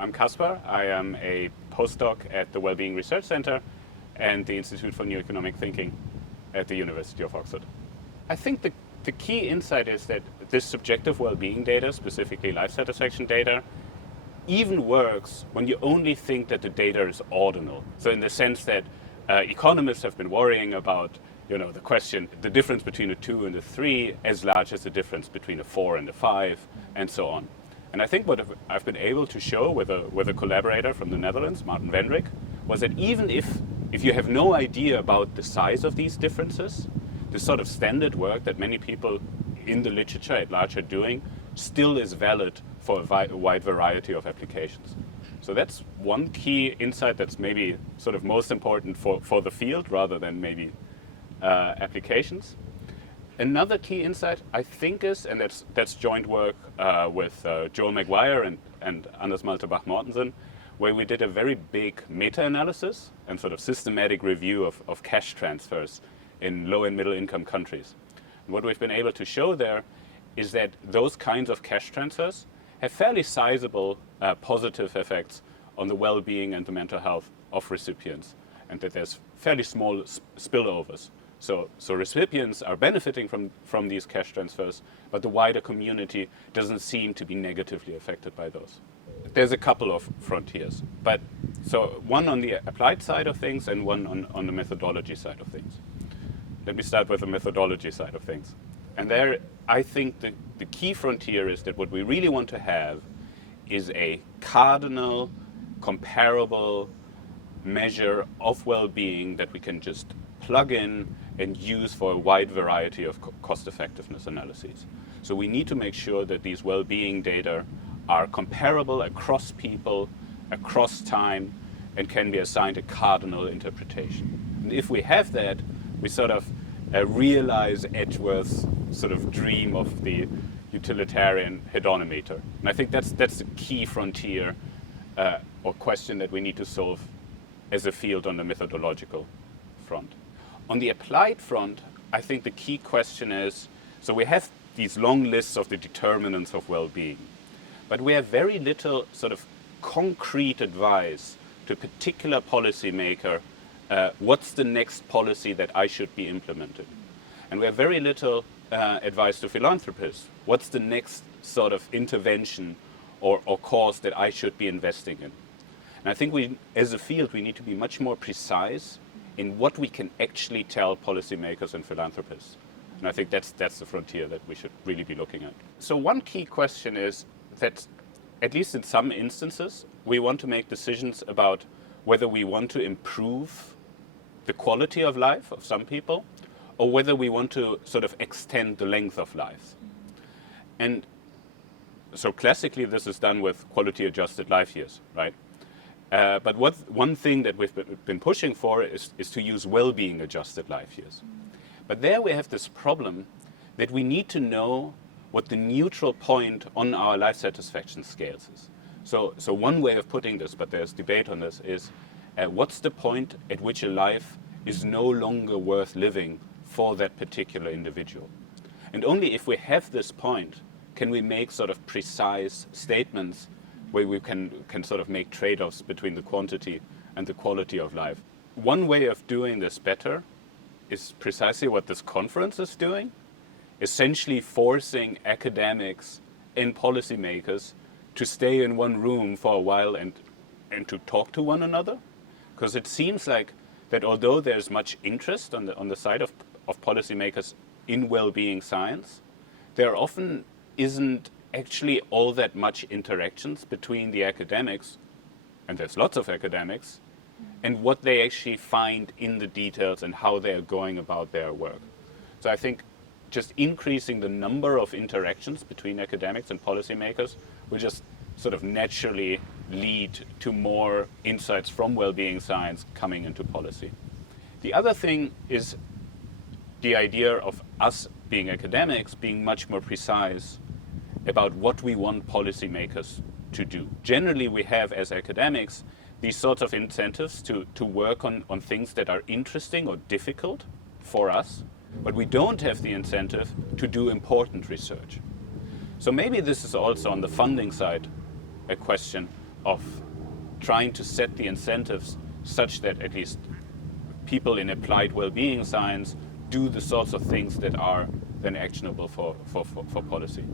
I'm Caspar. I am a postdoc at the Wellbeing Research Centre and the Institute for New Economic Thinking at the University of Oxford. I think the key insight is that this subjective well-being data, specifically life satisfaction data, even works when you only think that the data is ordinal. So in the sense that economists have been worrying about the question, the difference between a 2 and a 3 as large as the difference between a 4 and a 5, and so on. And I think what I've been able to show with a collaborator from the Netherlands, Martin Vendrik, was that even if you have no idea about the size of these differences, the sort of standard work that many people in the literature at large are doing still is valid for a wide variety of applications. So that's one key insight that's maybe sort of most important for the field rather than maybe applications. Another key insight, I think, is, and that's joint work with Joel Maguire and Anders Malterbach Mortensen, where we did a very big meta-analysis and sort of systematic review of cash transfers in low and middle income countries. And what we've been able to show there is that those kinds of cash transfers have fairly sizable positive effects on the well-being and the mental health of recipients, and that there's fairly small spillovers. So recipients are benefiting from these cash transfers, but the wider community doesn't seem to be negatively affected by those. There's a couple of frontiers, but so one on the applied side of things and one on the methodology side of things. Let me start with the methodology side of things. And there, I think the key frontier is that what we really want to have is a cardinal, comparable measure of well-being that we can just plug in and use for a wide variety of cost-effectiveness analyses. So we need to make sure that these well-being data are comparable across people, across time, and can be assigned a cardinal interpretation. And if we have that, we sort of realize Edgeworth's sort of dream of the utilitarian hedonometer. And I think that's the key frontier or question that we need to solve as a field on the methodological front. On the applied front, I think the key question is, so we have these long lists of the determinants of well-being, but we have very little sort of concrete advice to a particular policymaker, what's the next policy that I should be implementing? And we have very little advice to philanthropists, what's the next sort of intervention or cause that I should be investing in? And I think we, as a field, we need to be much more precise in what we can actually tell policymakers and philanthropists. And I think that's the frontier that we should really be looking at. So one key question is that, at least in some instances, we want to make decisions about whether we want to improve the quality of life of some people, or whether we want to sort of extend the length of life. And so classically, this is done with quality-adjusted life years, right? But one thing that we've been pushing for is to use well-being adjusted life years. But there we have this problem that we need to know what the neutral point on our life satisfaction scales is. So one way of putting this, but there's debate on this, is what's the point at which a life is no longer worth living for that particular individual? And only if we have this point can we make sort of precise statements where we can sort of make trade-offs between the quantity and the quality of life. One way of doing this better is precisely what this conference is doing, essentially forcing academics and policymakers to stay in one room for a while and to talk to one another. Because it seems like that although there's much interest on the side of policymakers in well-being science, there often isn't actually all that much interactions between the academics, and there's lots of academics, and what they actually find in the details and how they're going about their work. So I think just increasing the number of interactions between academics and policymakers will just sort of naturally lead to more insights from well-being science coming into policy. The other thing is the idea of us being academics being much more precise about what we want policymakers to do. Generally, we have, as academics, these sorts of incentives to work on things that are interesting or difficult for us, but we don't have the incentive to do important research. So maybe this is also on the funding side a question, of trying to set the incentives such that at least people in applied well-being science do the sorts of things that are then actionable for policy.